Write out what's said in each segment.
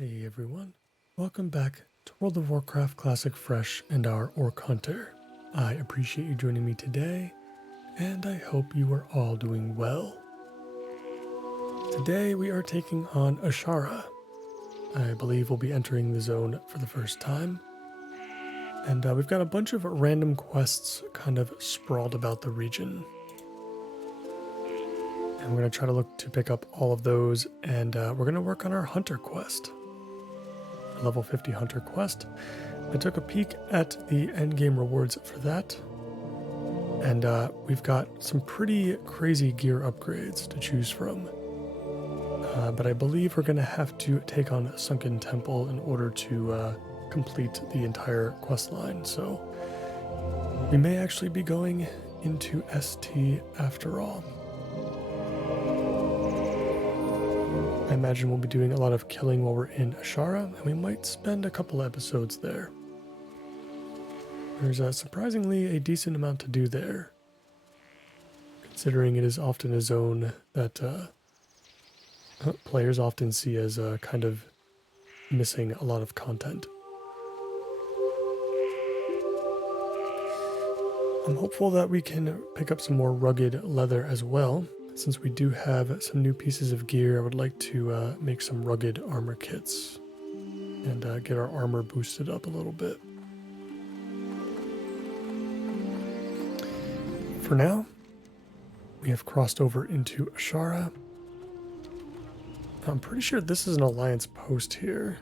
Hey everyone, welcome back to World of Warcraft Classic Fresh and our Orc Hunter. I appreciate you joining me today, and I hope you are all doing well. Today we are taking on Ashara. I believe we'll be entering the zone for the first time. And we've got a bunch of random quests kind of sprawled about the region. And we're going to try to look to pick up all of those, and we're going to work on our Hunter quest. Level 50 Hunter quest. I took a peek at the endgame rewards for that, and we've got some pretty crazy gear upgrades to choose from. But I believe we're going to have to take on Sunken Temple in order to complete the entire quest line, so we may actually be going into ST after all. I imagine we'll be doing a lot of killing while we're in Ashara, and we might spend a couple episodes there. There's surprisingly a decent amount to do there, considering it is often a zone that players often see as kind of missing a lot of content. I'm hopeful that we can pick up some more rugged leather as well. Since we do have some new pieces of gear, I would like to make some rugged armor kits and get our armor boosted up a little bit. For now, we have crossed over into Ashara. I'm pretty sure this is an alliance post here.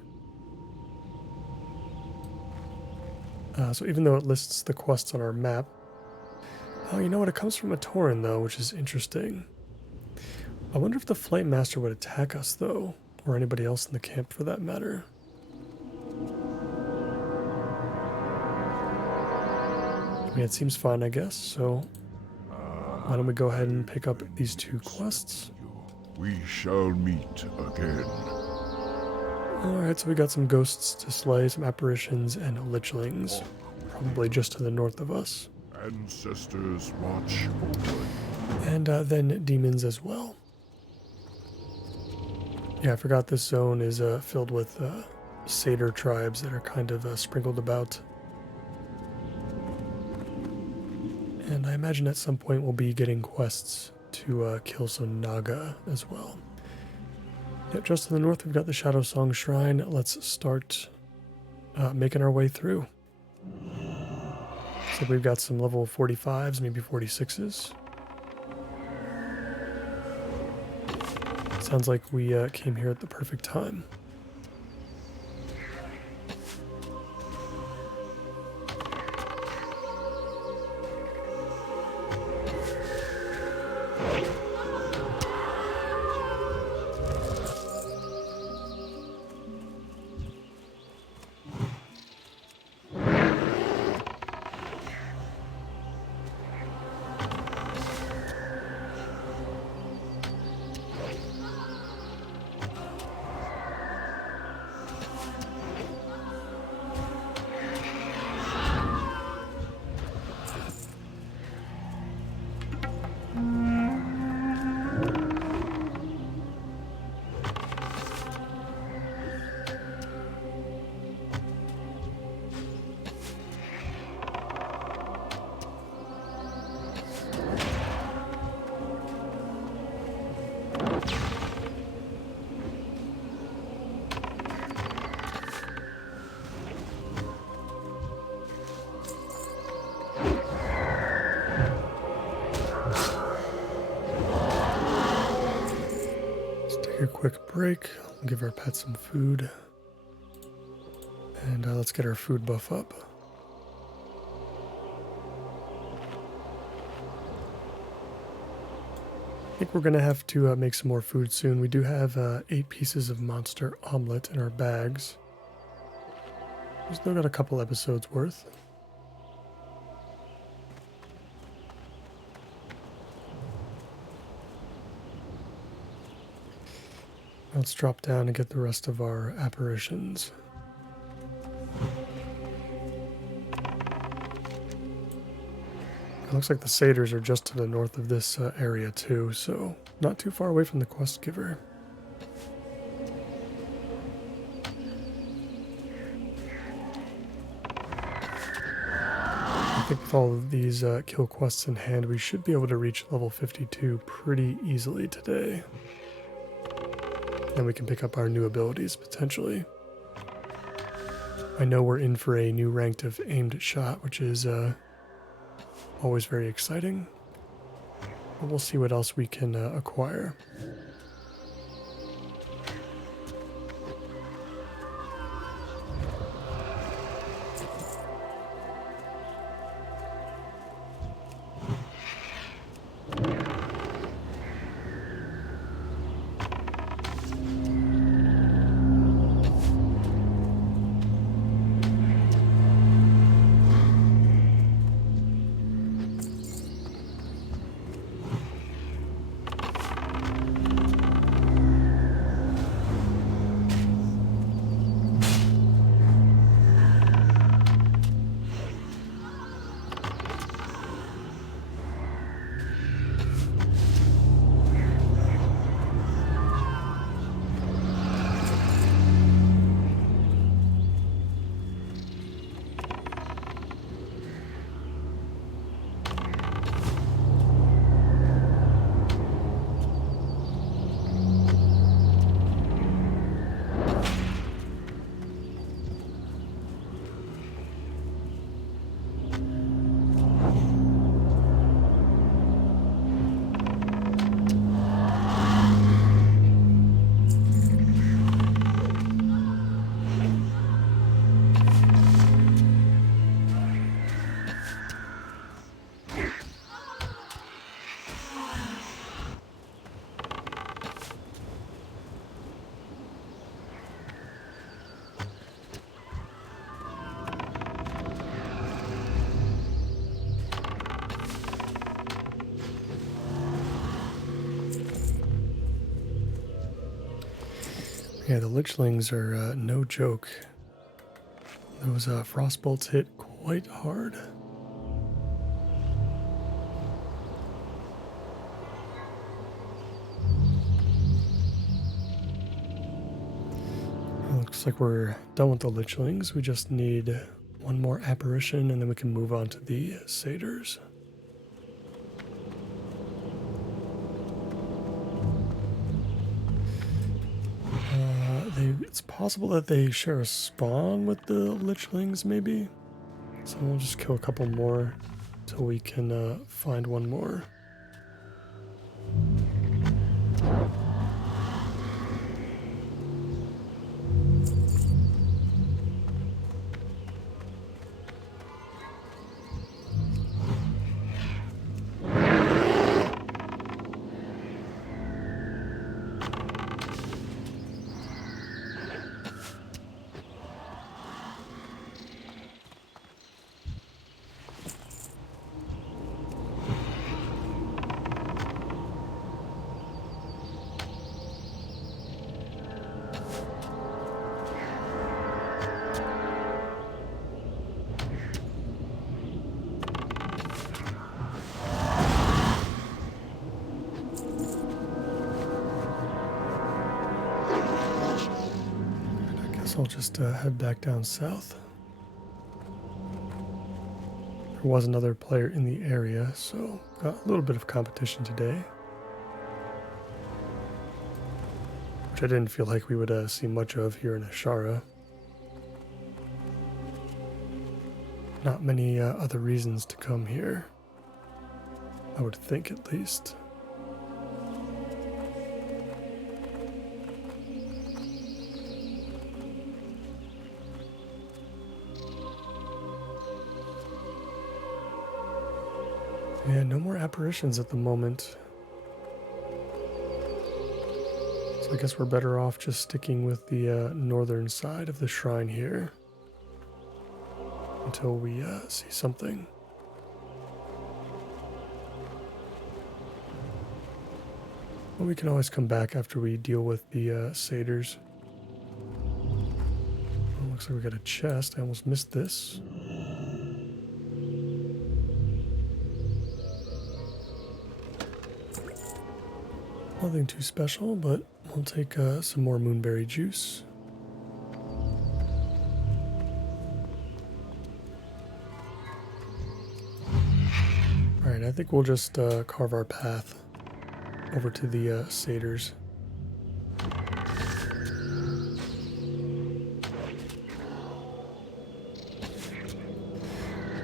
So even though it lists the quests on our map, oh, you know what? It comes from a Tauren though, which is interesting. I wonder if the Flight Master would attack us, though, or anybody else in the camp for that matter. I mean, it seems fine, I guess, so why don't we go ahead and pick up these two quests? We shall meet again. Alright, so we got some ghosts to slay, some apparitions, and lichlings, probably just to the north of us. Ancestors watch over. And then demons as well. Yeah, I forgot this zone is filled with satyr tribes that are kind of sprinkled about. And I imagine at some point we'll be getting quests to kill some Naga as well. Yep, just to the north we've got the Shadow Song Shrine. Let's start making our way through. So we've got some level 45s, maybe 46s. Sounds like we came here at the perfect time. A quick break, give our pet some food, and let's get our food buff up. I think we're going to have to make some more food soon. We do have 8 pieces of monster omelet in our bags. We've still got a couple episodes worth. Let's drop down and get the rest of our apparitions. It looks like the satyrs are just to the north of this area too, so not too far away from the quest giver. think with all of these kill quests in hand, we should be able to reach level 52 pretty easily today. Then we can pick up our new abilities, potentially. I know we're in for a new ranked of aimed shot, which is always very exciting. But we'll see what else we can acquire. Yeah, the Lichlings are no joke. Those frostbolts hit quite hard. Looks like we're done with the Lichlings. We just need one more apparition and then we can move on to the satyrs. It's possible that they share a spawn with the Lichlings, maybe? So we'll just kill a couple more until we can find one more. I'll just head back down south. There was another player in the area, so got a little bit of competition today. Which I didn't feel like we would see much of here in Ashara. Not many other reasons to come here. I would think, at least. Yeah, no more apparitions at the moment. So I guess we're better off just sticking with the northern side of the shrine here until we see something. Well, we can always come back after we deal with the satyrs. Well, looks like we got a chest. I almost missed this. Nothing too special, but we'll take some more moonberry juice. Alright, I think we'll just carve our path over to the satyrs.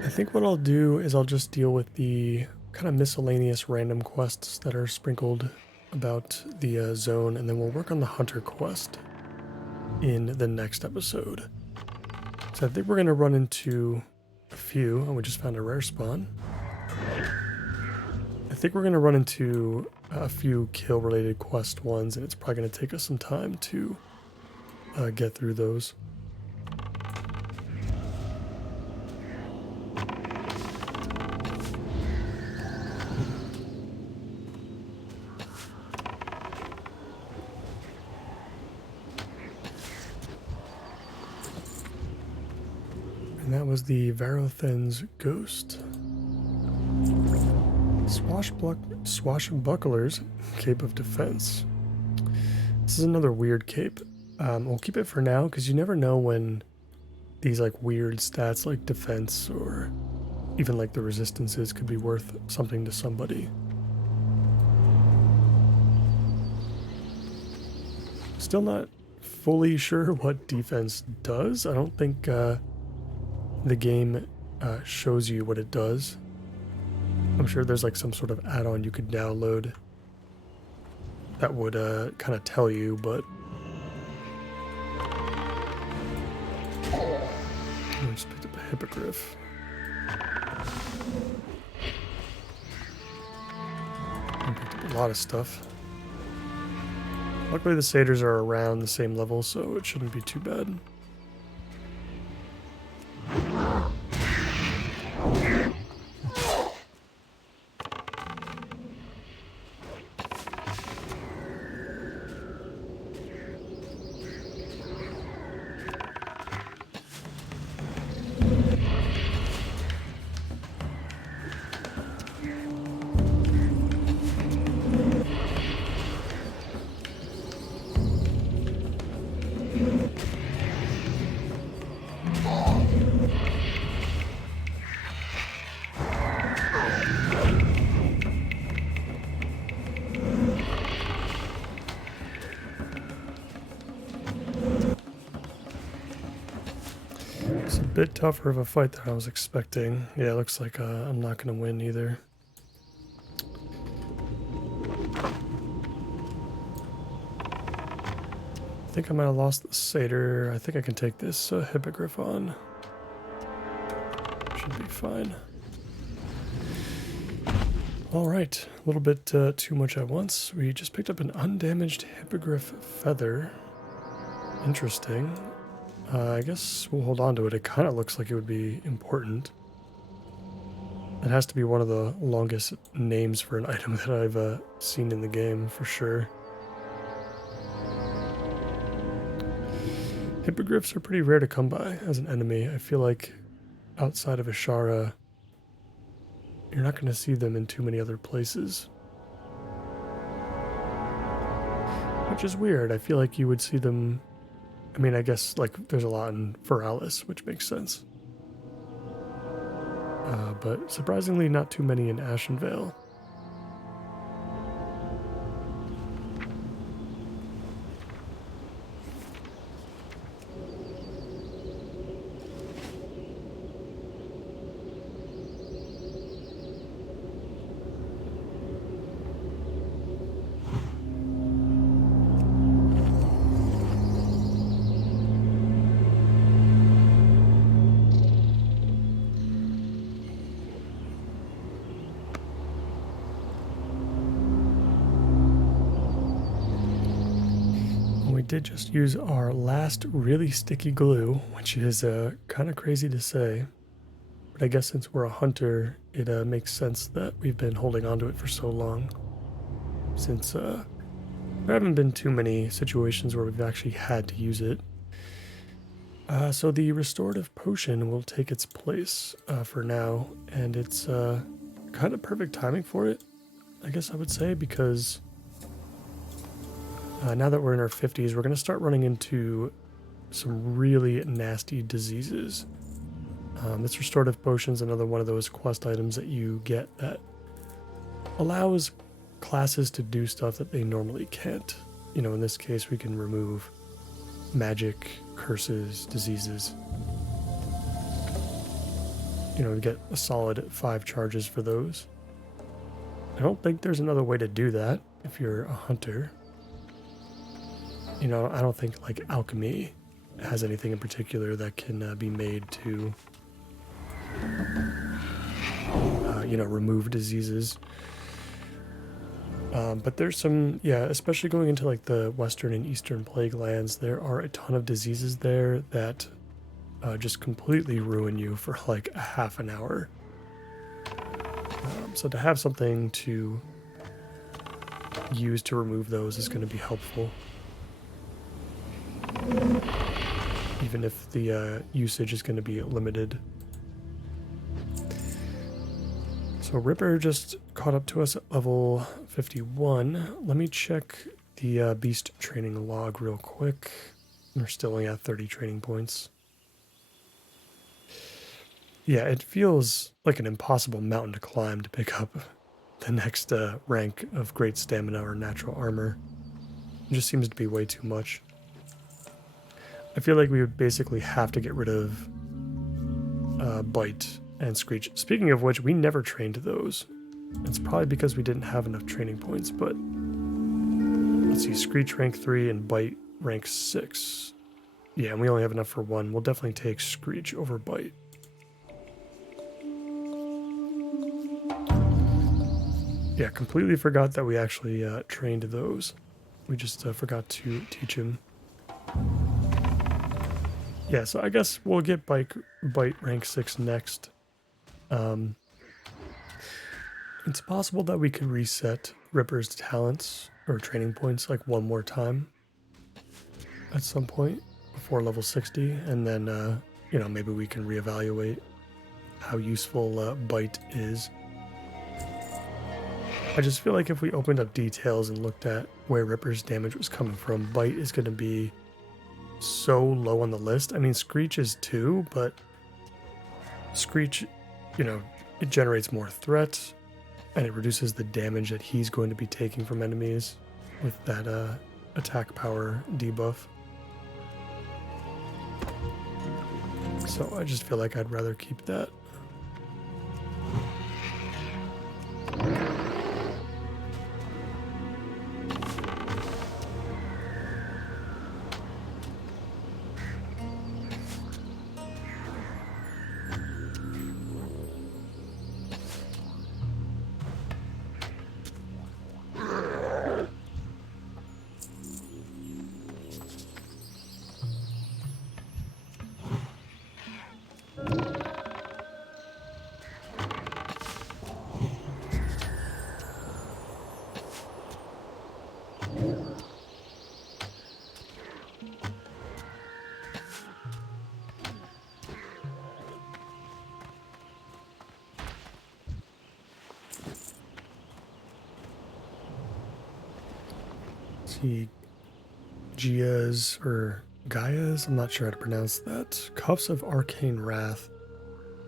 I think what I'll do is I'll just deal with the kind of miscellaneous random quests that are sprinkled about the zone, and then we'll work on the hunter quest in the next episode. So I think we're going to run into a few, and we just found a rare spawn. I think we're going to run into a few kill-related quest ones, and it's probably going to take us some time to get through those. And that was the Varothen's Ghost. Swashbuckler's Cape of Defense. This is another weird cape. We'll keep it for now because you never know when these like weird stats like defense or even like the resistances could be worth something to somebody. Still not fully sure what defense does. I don't think the game shows you what it does. I'm sure there's like some sort of add-on you could download that would kind of tell you, but I just picked up a hippogriff. I picked up a lot of stuff. Luckily the satyrs are around the same level, so it shouldn't be too bad. It's a bit tougher of a fight than I was expecting. Yeah, it looks like I'm not going to win either. I think I might have lost the satyr. I think I can take this hippogriff on. Should be fine. Alright, a little bit too much at once. We just picked up an undamaged hippogriff feather. Interesting. I guess we'll hold on to it. It kind of looks like it would be important. It has to be one of the longest names for an item that I've seen in the game, for sure. Hippogriffs are pretty rare to come by as an enemy. I feel like outside of Ashara, you're not going to see them in too many other places. Which is weird. I feel like you would see them... I mean, I guess like there's a lot in Feralis, which makes sense. But surprisingly not too many in Ashenvale. Did just use our last really sticky glue, which is kind of crazy to say, but I guess since we're a hunter, it makes sense that we've been holding on to it for so long, since there haven't been too many situations where we've actually had to use it. So the restorative potion will take its place for now, and it's kind of perfect timing for it, I guess I would say, because now that we're in our 50s, we're going to start running into some really nasty diseases. This restorative potion is another one of those quest items that you get that allows classes to do stuff that they normally can't. You know, in this case, we can remove magic, curses, diseases. You know, we get a solid 5 charges for those. I don't think there's another way to do that if you're a hunter. You know, I don't think like alchemy has anything in particular that can be made to, you know, remove diseases. But there's some, yeah, especially going into like the Western and Eastern Plague lands, there are a ton of diseases there that just completely ruin you for like a half an hour. So to have something to use to remove those is going to be helpful. Even if the usage is going to be limited. So Ripper just caught up to us at level 51. Let me check the beast training log real quick. We're still only at 30 training points. Yeah, it feels like an impossible mountain to climb to pick up the next rank of great stamina or natural armor. It just seems to be way too much. I feel like we would basically have to get rid of Bite and Screech. Speaking of which, we never trained those. It's probably because we didn't have enough training points, but let's see, Screech rank 3 and Bite rank 6. Yeah, and we only have enough for 1. We'll definitely take Screech over Bite. Yeah, completely forgot that we actually trained those. We just forgot to teach him. Yeah, so I guess we'll get Bite rank 6 next. It's possible that we could reset Ripper's talents or training points like one more time at some point before level 60, and then, you know, maybe we can reevaluate how useful Bite is. I just feel like if we opened up details and looked at where Ripper's damage was coming from, Bite is going to be so low on the list. I mean, Screech is 2, but Screech, you know, it generates more threat, and it reduces the damage that he's going to be taking from enemies with that attack power debuff. So I just feel like I'd rather keep that. See, Gia's or Gaia's, I'm not sure how to pronounce that. Cuffs of Arcane Wrath,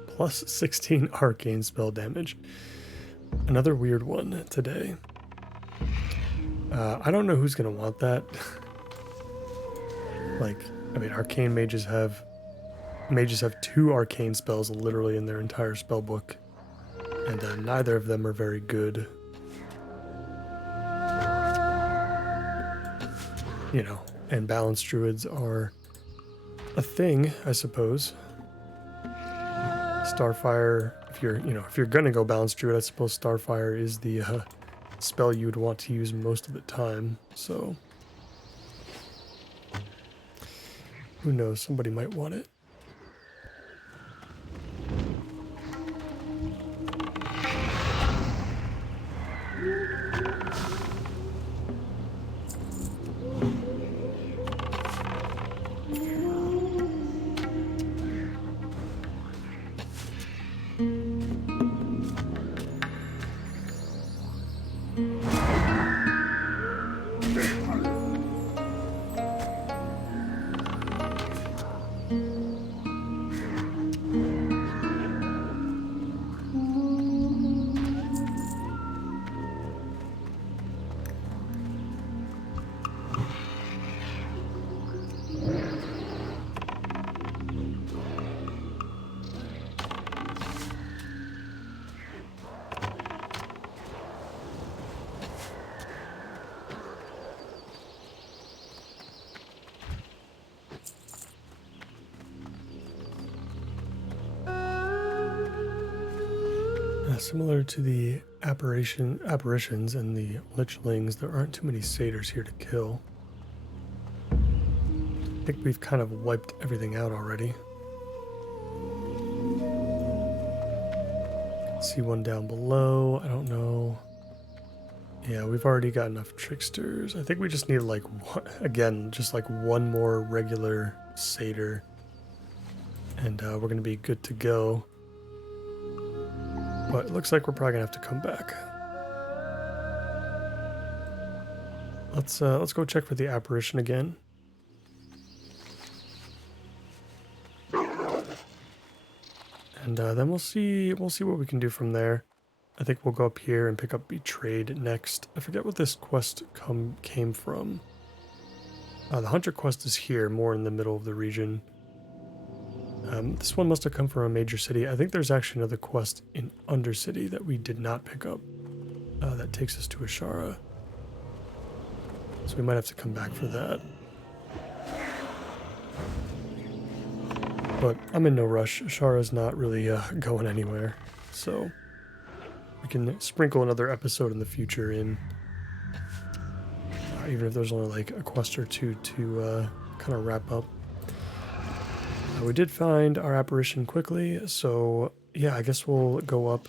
plus 16 arcane spell damage. Another weird one today. I don't know who's gonna want that. Like, I mean, arcane mages have 2 arcane spells literally in their entire spell book, and neither of them are very good. You know, and balanced druids are a thing, I suppose. Starfire, if you're gonna go balanced druid, I suppose Starfire is the spell you would want to use most of the time. So who knows? Somebody might want it. similar to the apparitions and the lichlings, there aren't too many satyrs here to kill. I think we've kind of wiped everything out already. See one down below. I don't know. Yeah, we've already got enough tricksters. I think we just need like again, just like one more regular satyr, and we're gonna be good to go. But it looks like we're probably gonna have to come back. Let's go check for the apparition again. And then we'll see what we can do from there. I think we'll go up here and pick up Betrayed next. I forget what this quest came from. The Hunter quest is here, more in the middle of the region. This one must have come from a major city. I think there's actually another quest in Undercity that we did not pick up. That takes us to Ashara. So we might have to come back for that. But I'm in no rush. Ashara's not really going anywhere. So we can sprinkle another episode in the future in. Even if there's only like a quest or two to kind of wrap up. We did find our apparition quickly, so yeah, I guess we'll go up.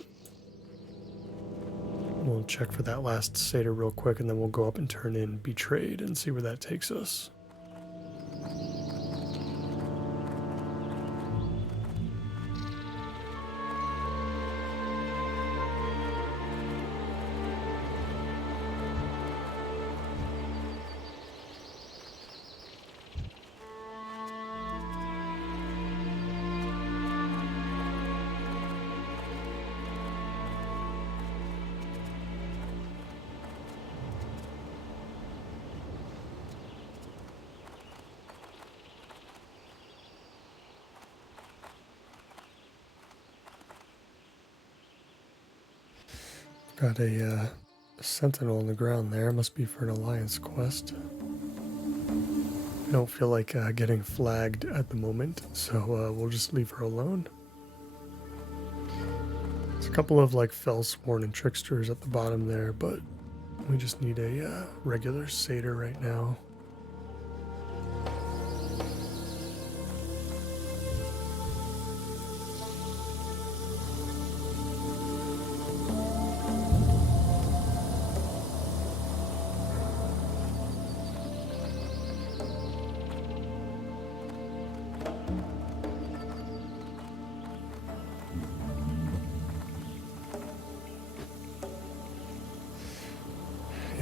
We'll check for that last satyr real quick, and then we'll go up and turn in Betrayed and see where that takes us. Got a sentinel on the ground there. Must be for an alliance quest. I don't feel like getting flagged at the moment, so we'll just leave her alone. There's a couple of like Fellsworn and Tricksters at the bottom there, but we just need a regular satyr right now.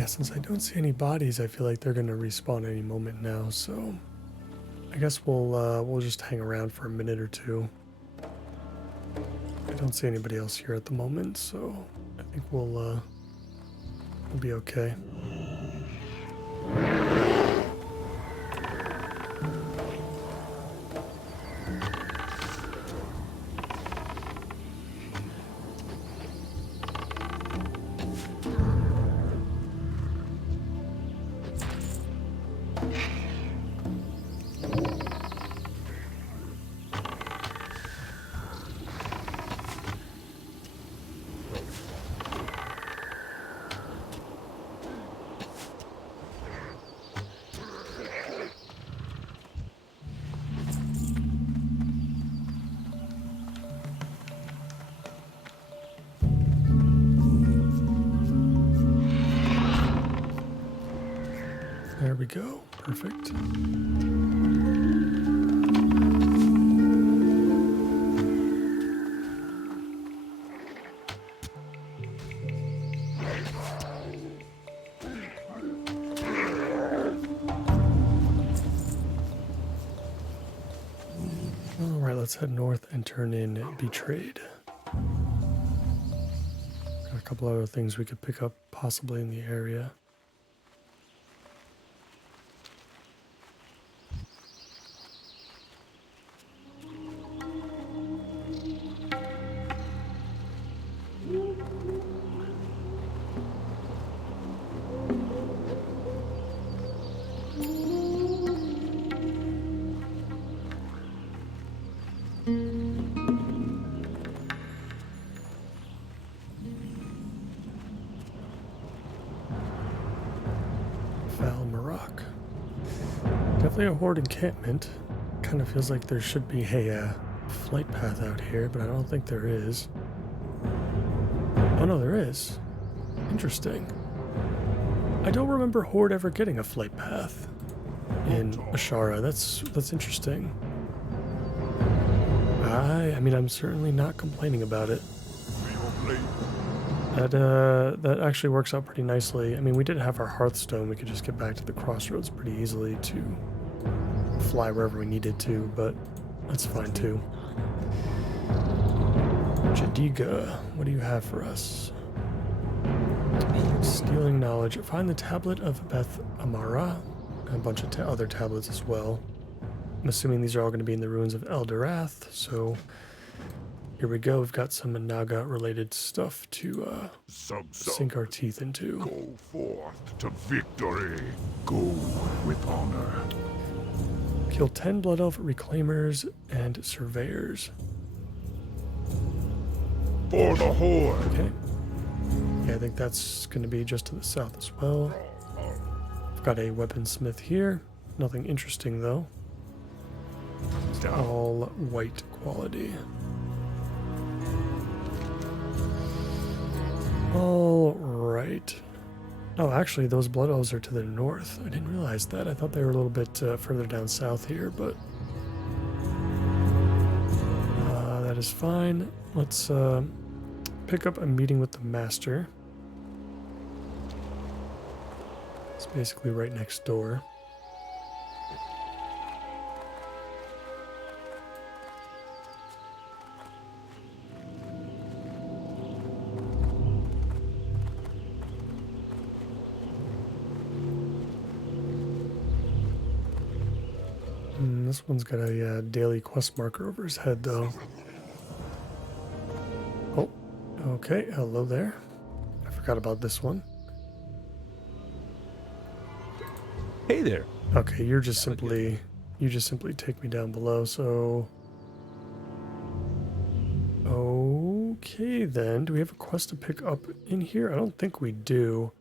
Since I don't see any bodies, I feel like they're going to respawn any moment now, so I guess we'll just hang around for a minute or two. I don't see anybody else here at the moment, so I think we'll be okay. There we go. Perfect. All right, let's head north and turn in Betrayed. Got a couple other things we could pick up possibly in the area. definitely a horde encampment. Kind of feels like there should be a flight path out here, but I don't think there is. Oh no, there is. Interesting. I don't remember Horde ever getting a flight path in Ashara. That's interesting. I mean, I'm certainly not complaining about it. That actually works out pretty nicely. I mean, we did have our Hearthstone. We could just get back to the crossroads pretty easily to fly wherever we needed to, but that's fine too. Jadiga, what do you have for us? Stealing knowledge. Find the tablet of Beth Amara. And a bunch of other tablets as well. I'm assuming these are all going to be in the ruins of Eldorath, so here we go. We've got some Naga related stuff to sink our teeth into. Go forth to victory. Go with honor. Kill 10 Blood Elf Reclaimers and Surveyors. For the Horde. Okay. Yeah, I think that's going to be just to the south as well. I've got a weaponsmith here. Nothing interesting though. It's all white quality. All right. Oh, actually, those blood elves are to the north. I didn't realize that. I thought they were a little bit further down south here, but that is fine. Let's pick up a meeting with the master. It's basically right next door. This one's got a daily quest marker over his head, though. Oh, okay. Hello there. I forgot about this one. Hey there. Okay, you just simply take me down below. So, okay then. Do we have a quest to pick up in here? I don't think we do.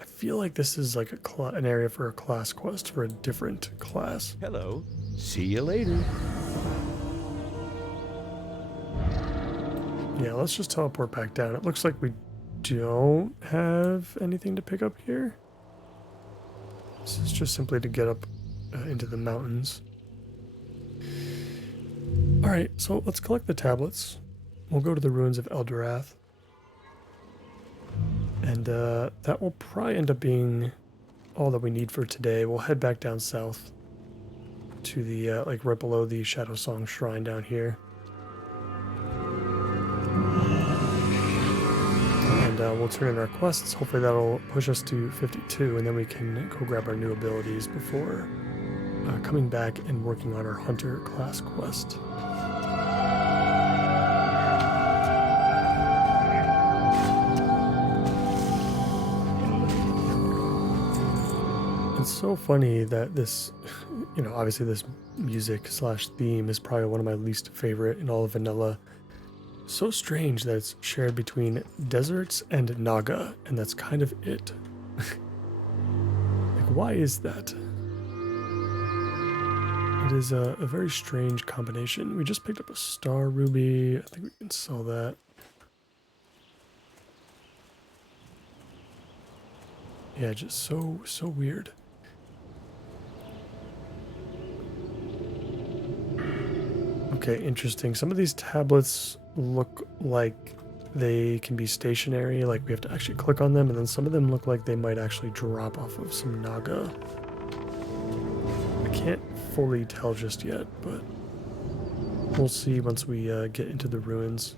I feel like this is like an area for a class quest for a different class. Hello. See you later. Yeah, let's just teleport back down. It looks like we don't have anything to pick up here. This is just simply to get up into the mountains. Alright, so let's collect the tablets. We'll go to the ruins of Eldorath. And that will probably end up being all that we need for today. We'll head back down south to the, like right below the Shadow Song Shrine down here. And we'll turn in our quests. Hopefully that'll push us to 52, and then we can go grab our new abilities before coming back and working on our Hunter class quest. It's so funny that this, you know, obviously this music slash theme is probably one of my least favorite in all of vanilla. So strange that it's shared between deserts and Naga, and that's kind of it. Like, why is that? It is a very strange combination. We just picked up a star ruby. I think we can sell that. Yeah, just so weird. Okay, interesting. Some of these tablets look like they can be stationary, like we have to actually click on them, and then some of them look like they might actually drop off of some Naga. I can't fully tell just yet, but we'll see once we get into the ruins.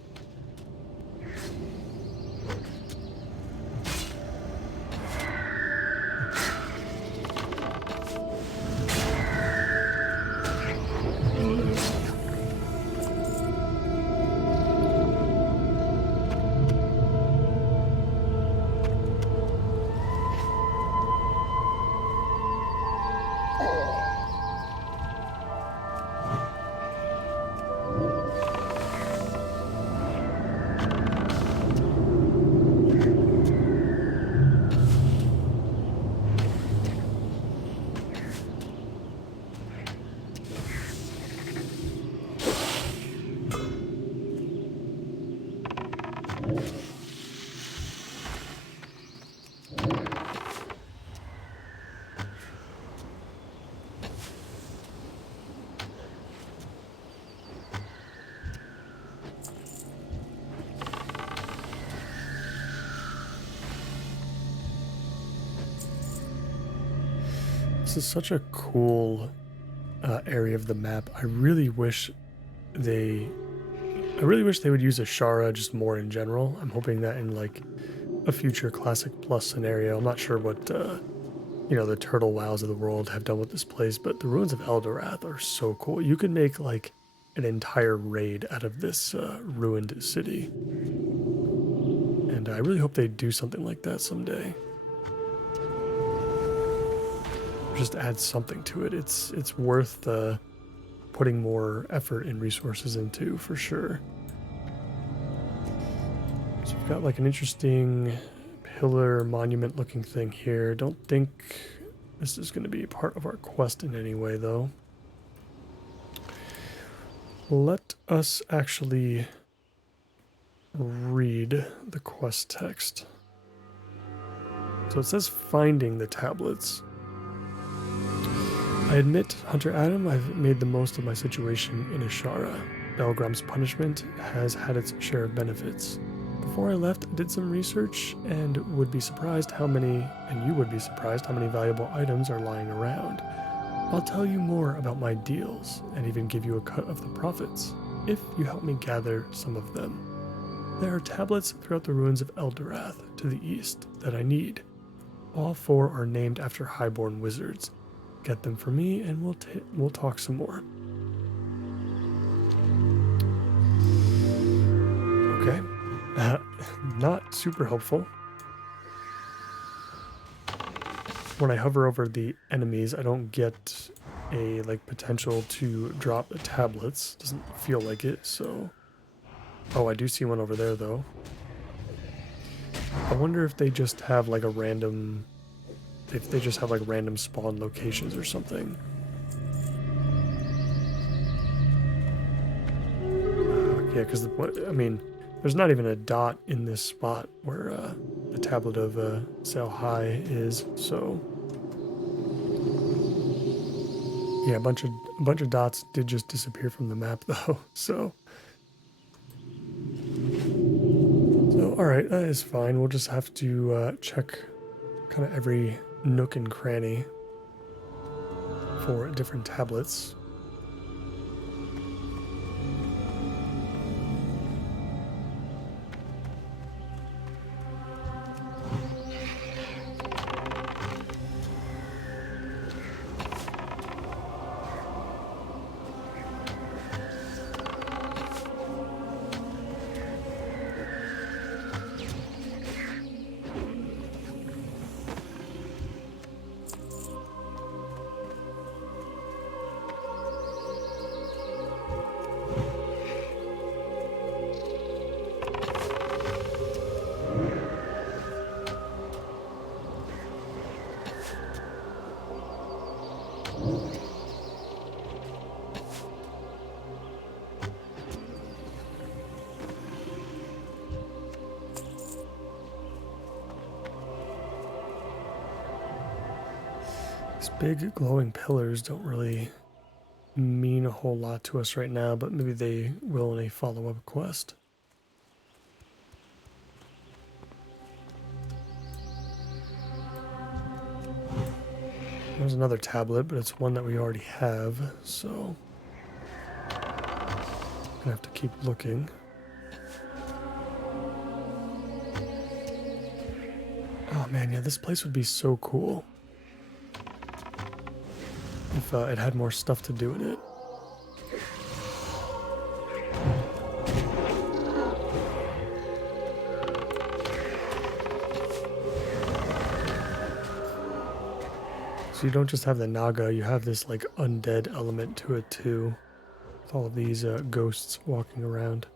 This is such a cool area of the map. I really wish they would use Ashara just more in general. I'm hoping that in like a future Classic Plus scenario. I'm not sure what the turtle wows of the world have done with this place, but the ruins of Eldorath are so cool. You could make like an entire raid out of this ruined city. And I really hope they do something like that someday. Just add something to it. It's worth putting more effort and resources into for sure. So we've got like an interesting pillar monument looking thing here. Don't think this is going to be part of our quest in any way though. Let us actually read the quest text. So it says finding the tablets. I admit, Hunter Adam, I've made the most of my situation in Ashara. Belgram's punishment has had its share of benefits. Before I left, I did some research and would be surprised how many, and you would be surprised how many valuable items are lying around. I'll tell you more about my deals and even give you a cut of the profits, if you help me gather some of them. There are tablets throughout the ruins of Eldorath to the east that I need. All 4 are named after highborn wizards. Get them for me and we'll talk some more. Okay. Not super helpful. When I hover over the enemies, I don't get a potential to drop the tablets. Doesn't feel like it, so. Oh, I do see one over there though. I wonder if they just have like a random, if they just have like random spawn locations or something. Yeah, because I mean, there's not even a dot in this spot where the tablet of Sail High is. So yeah, a bunch of dots did just disappear from the map though. So all right, that is fine. We'll just have to check kind of every nook and cranny for different tablets. Big glowing pillars don't really mean a whole lot to us right now, but maybe they will in a follow-up quest. There's another tablet, but it's one that we already have, so I'm gonna have to keep looking. Oh man, yeah, this place would be so cool if it had more stuff to do in it. So you don't just have the Naga, you have this like undead element to it too, with all of these ghosts walking around.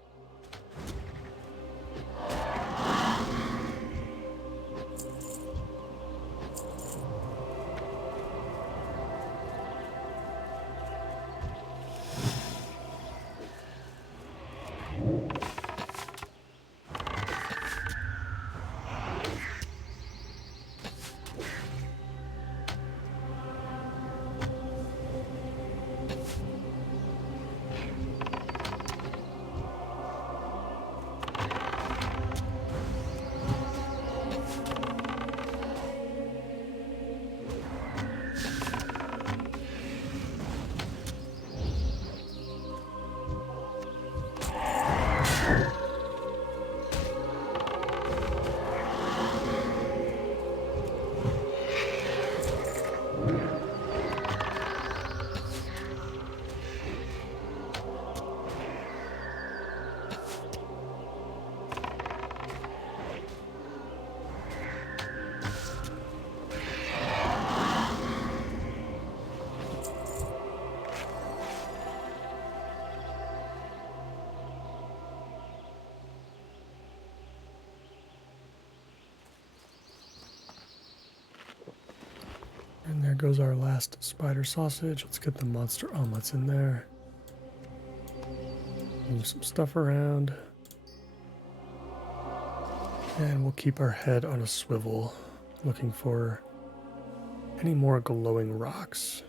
goes our last spider sausage. Let's get the monster omelets in there. Move some stuff around. And we'll keep our head on a swivel, looking for any more glowing rocks.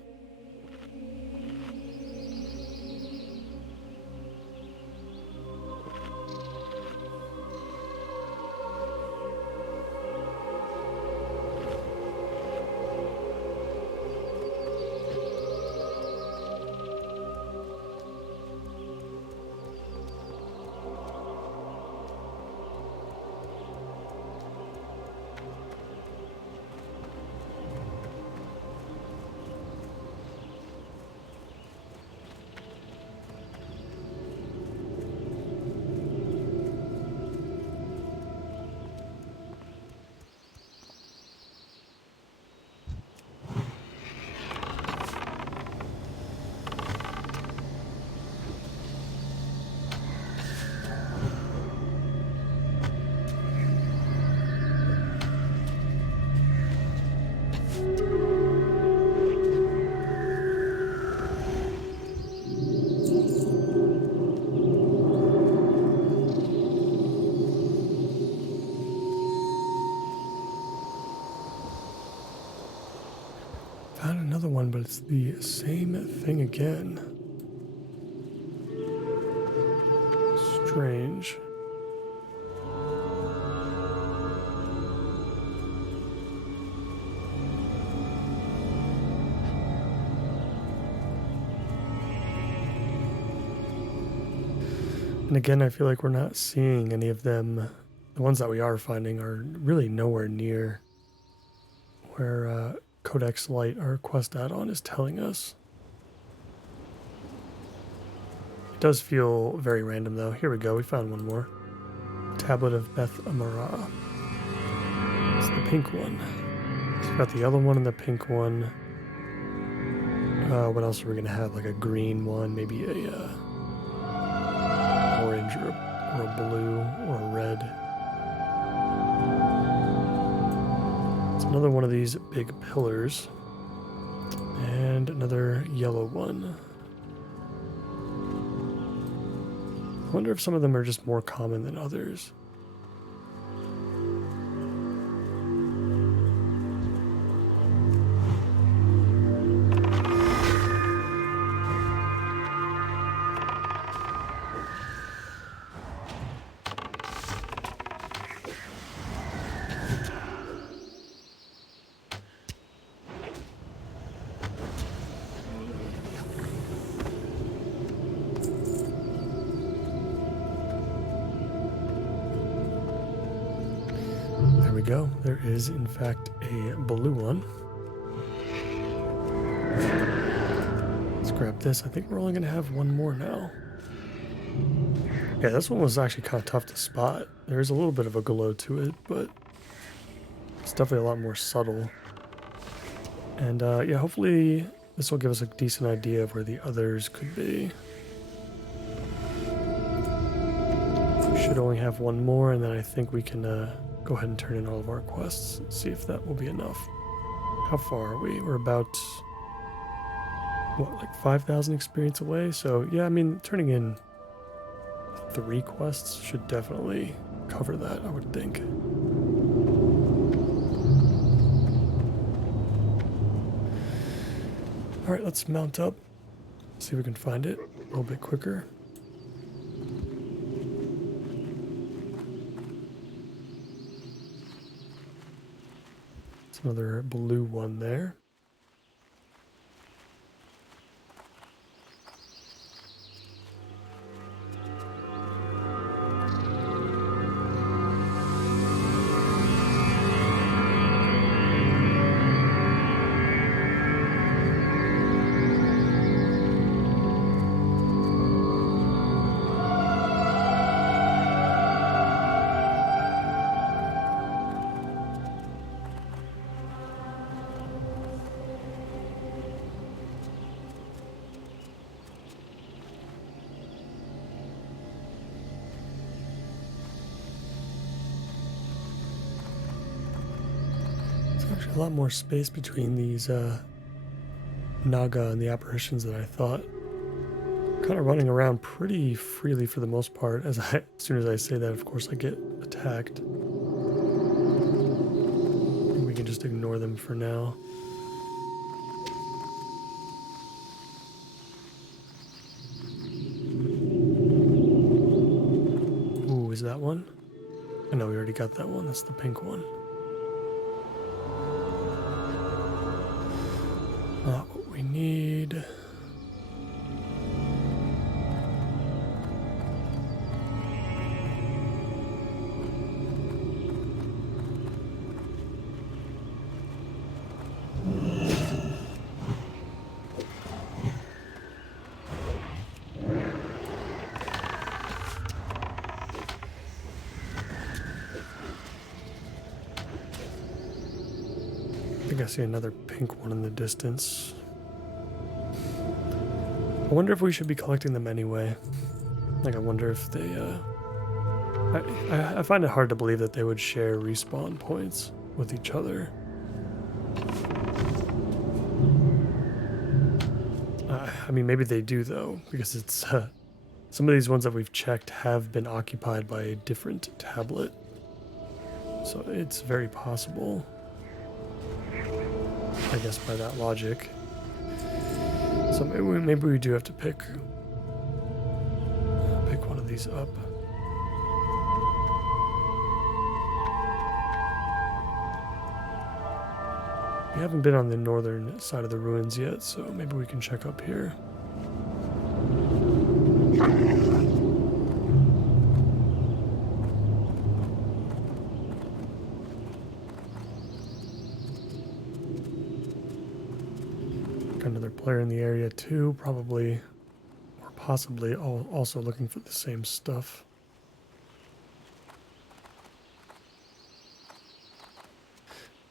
Found another one, but it's the same thing again. Strange. And again, I feel like we're not seeing any of them. The ones that we are finding are really nowhere near where CodexLite, our quest add-on, is telling us. It does feel very random though. Here we go, we found one more. Tablet of Beth Amara. It's the pink one. So we've got the yellow one and the pink one. What else are we gonna have? Like a green one, maybe a orange or a blue or a red. It's another one of these big pillars. And another yellow one. I wonder if some of them are just more common than others. There we go. There is, in fact, a blue one. Let's grab this. I think we're only going to have one more now. Yeah, this one was actually kind of tough to spot. There's a little bit of a glow to it, but it's definitely a lot more subtle. And yeah, hopefully this will give us a decent idea of where the others could be. We should only have one more, and then I think we can go ahead and turn in all of our quests and see if that will be enough. How far are we? We're about, what, like 5,000 experience away? So yeah, I mean, turning in 3 quests should definitely cover that, I would think. Alright, let's mount up, see if we can find it a little bit quicker. It's another blue one there. A lot more space between these Naga and the apparitions that I thought. Kind of running around pretty freely for the most part. As soon as I say that, of course, I get attacked. And we can just ignore them for now. Ooh, is that one? Oh, no, we already got that one. That's the pink one. Not what we need. I think I see another pink one in the distance. I wonder if we should be collecting them anyway. Like, I wonder if they, I find it hard to believe that they would share respawn points with each other. I mean, maybe they do, though, because it's, some of these ones that we've checked have been occupied by a different tablet. So it's very possible, I guess, by that logic. So maybe we do have to pick one of these up. We haven't been on the northern side of the ruins yet, so maybe we can check up here. Another player in the area too, probably, or possibly also looking for the same stuff.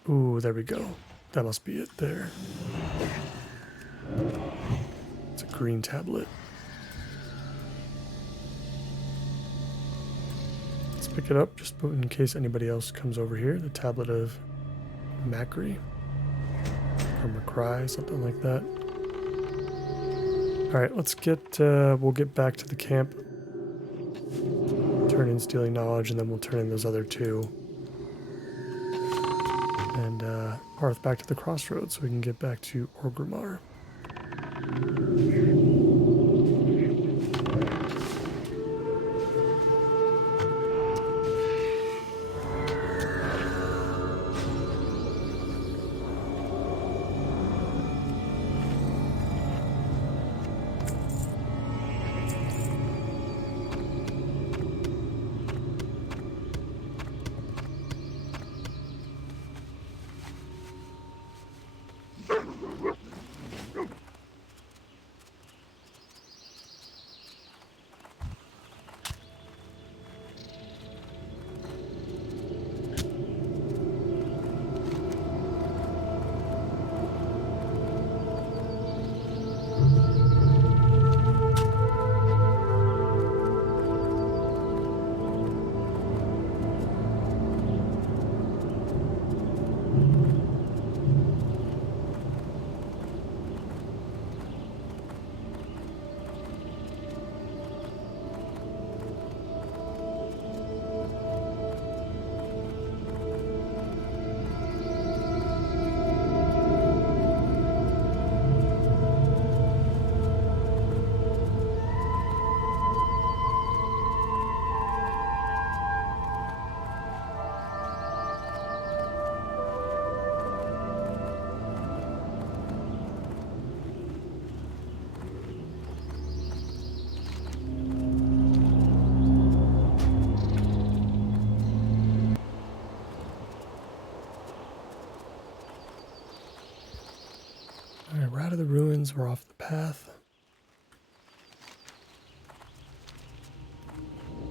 Ooh, there we go. That must be it there. It's a green tablet. Let's pick it up just in case anybody else comes over here. The tablet of Macri. Or Macri, something like that. Alright, let's get, we'll get back to the camp. Turn in Stealing Knowledge, and then we'll turn in those other two. And, Hearth back to the crossroads so we can get back to Orgrimmar. Alright, we're out of the ruins, we're off the path.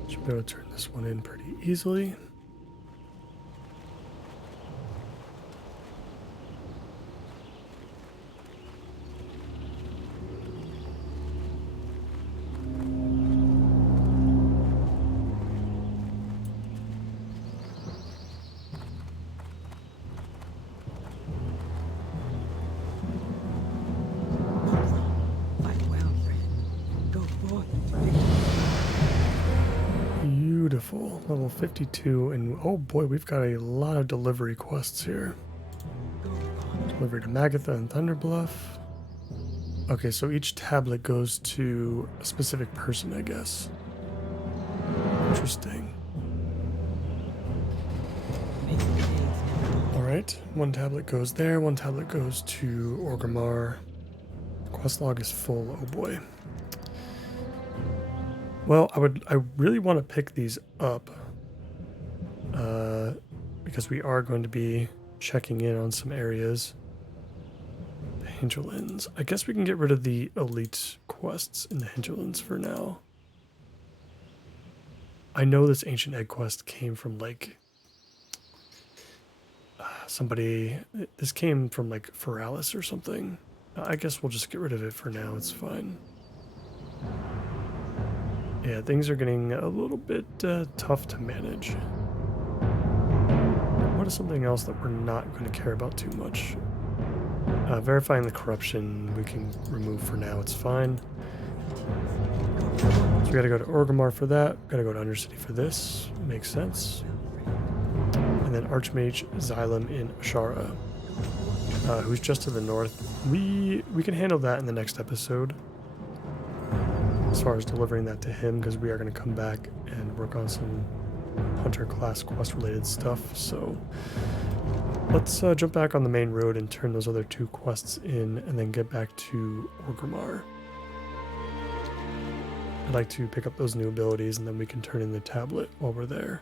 Should be able to turn this one in pretty easily. beautiful. Level 52, and oh boy, we've got a lot of delivery quests here. Delivery to Magatha and Thunderbluff. Okay, so each tablet goes to a specific person, I guess. Interesting. Alright, one tablet goes there, one tablet goes to Orgrimmar. Quest log is full, oh boy. Well, I really want to pick these up. Because we are going to be checking in on some areas. The Hinterlands. I guess we can get rid of the elite quests in the Hinterlands for now. I know this Ancient Egg quest came from like somebody. This came from like Feralis or something. I guess we'll just get rid of it for now. It's fine. Yeah, things are getting a little bit tough to manage. What is something else that we're not going to care about too much? Verifying the corruption we can remove for now. It's fine. So we got to go to Orgrimmar for that. Got to go to Undercity for this. Makes sense. And then Archmage Xylem in Ashara, who's just to the north. We can handle that in the next episode. As far as delivering that to him, because we are going to come back and work on some Hunter class quest related stuff. So let's jump back on the main road and turn those other two quests in, and then get back to Orgrimmar. I'd like to pick up those new abilities, and then we can turn in the tablet while we're there.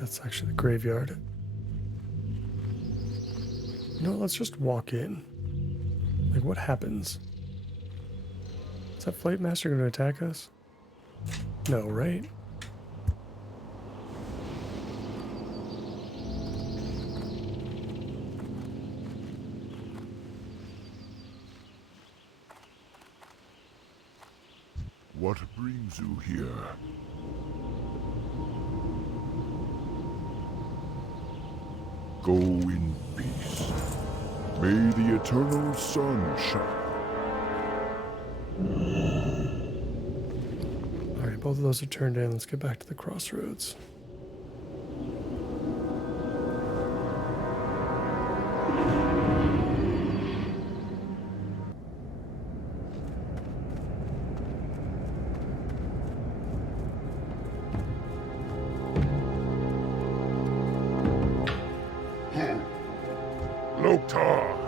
That's actually the graveyard. You know what, let's just walk in. Like, what happens? Is that Flight Master going to attack us? No, right? What brings you here? Go in peace. May the eternal sun shine. Alright, both of those are turned in. Let's get back to the crossroads. Loktar!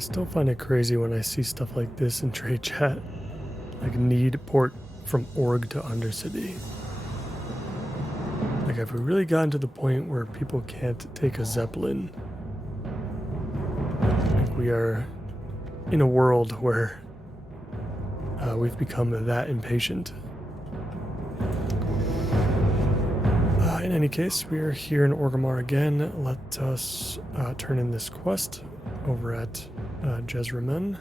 still find it crazy when I see stuff like this in trade chat. Like need port from Org to Undercity. Like, have we really gotten to the point where people can't take a Zeppelin? Like, we are in a world where we've become that impatient. In any case, we are here in Orgrimmar again. Let us turn in this quest over at Jezremen.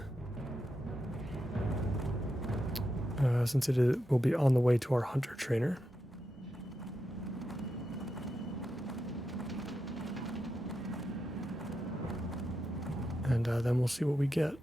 Since will be on the way to our hunter trainer. And then we'll see what we get.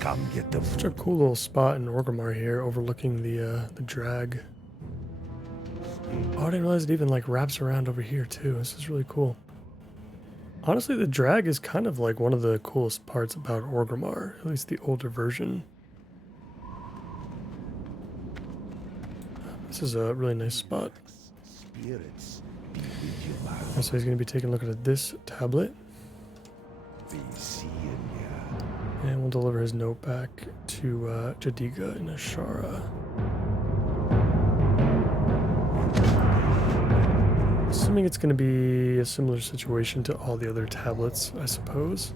Come get the Such a cool little spot in Orgrimmar here, overlooking the drag. Oh, I didn't realize it even like wraps around over here too. This is really cool. Honestly, the drag is kind of like one of the coolest parts about Orgrimmar, at least the older version. This is a really nice spot. spirits. So he's going to be taking a look at this tablet. And we'll deliver his note back to Jadiga in Ashara. Assuming it's going to be a similar situation to all the other tablets, I suppose.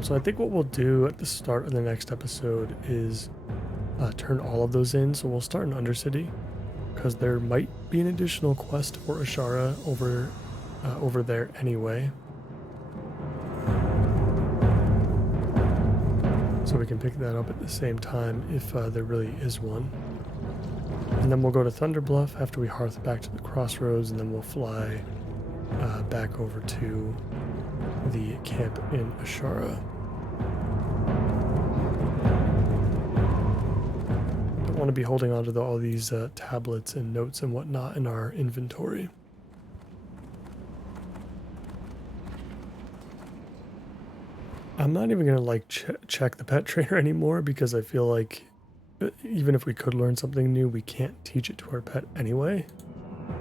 So I think what we'll do at the start of the next episode is turn all of those in. So we'll start in Undercity, because there might be an additional quest for Ashara over there anyway. So we can pick that up at the same time if there really is one. And then we'll go to Thunderbluff after we hearth back to the crossroads, and then we'll fly back over to the camp in Ashara. Don't want to be holding on to all these tablets and notes and whatnot in our inventory. I'm not even going to like check the pet trainer anymore, because I feel like even if we could learn something new, we can't teach it to our pet anyway.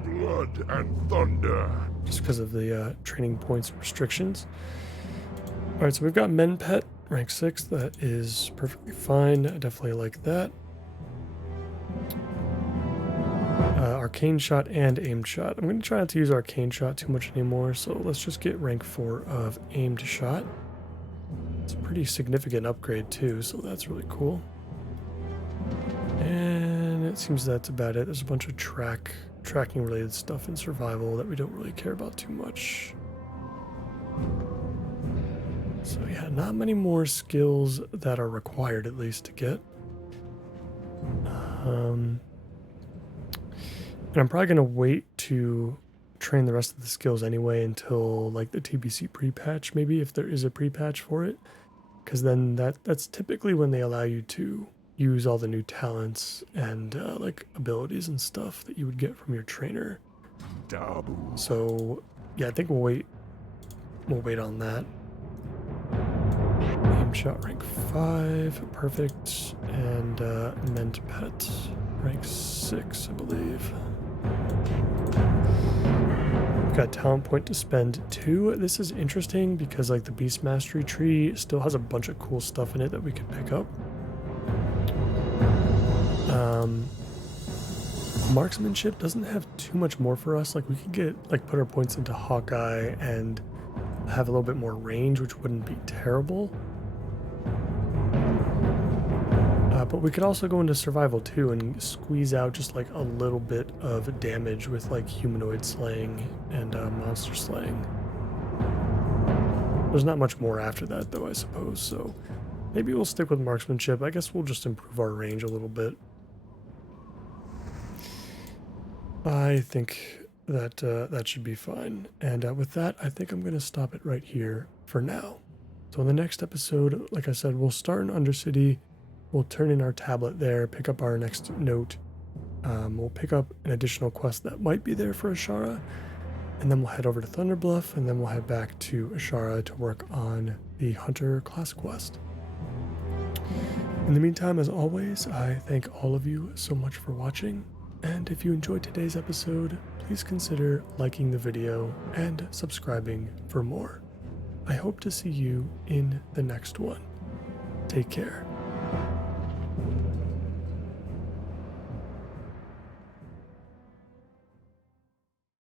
Blood and thunder. Just because of the training points restrictions. Alright, so we've got Men Pet, rank 6. That is perfectly fine. I definitely like that. Arcane Shot and Aimed Shot. I'm going to try not to use Arcane Shot too much anymore, so let's just get rank 4 of Aimed Shot. It's a pretty significant upgrade too, so that's really cool. And it seems that's about it. There's a bunch of tracking related stuff in survival that we don't really care about too much. So yeah, not many more skills that are required, at least, to get. And I'm probably going to wait to train the rest of the skills anyway until like the TBC pre-patch, maybe, if there is a pre-patch for it. Because then that's typically when they allow you to use all the new talents and like abilities and stuff that you would get from your trainer. Dabu. So yeah, I think we'll wait on that. Aim Shot rank 5, perfect. And Ment Pet rank 6, I believe. Got talent point to spend 2. This is interesting because like the Beast Mastery tree still has a bunch of cool stuff in it that we can pick up. Marksmanship doesn't have too much more for us. Like we could get put our points into Hawkeye and have a little bit more range, which wouldn't be terrible. But we could also go into survival too and squeeze out just like a little bit of damage with like humanoid slaying and monster slaying. There's not much more after that though, I suppose, so maybe we'll stick with marksmanship. I guess we'll just improve our range a little bit. I think that that should be fine. And with that, I think I'm going to stop it right here for now. So in the next episode, like I said, we'll start in Undercity. We'll turn in our tablet there, pick up our next note. We'll pick up an additional quest that might be there for Ashara. And then we'll head over to Thunderbluff, and then we'll head back to Ashara to work on the Hunter class quest. In the meantime, as always, I thank all of you so much for watching. And if you enjoyed today's episode, please consider liking the video and subscribing for more. I hope to see you in the next one. Take care.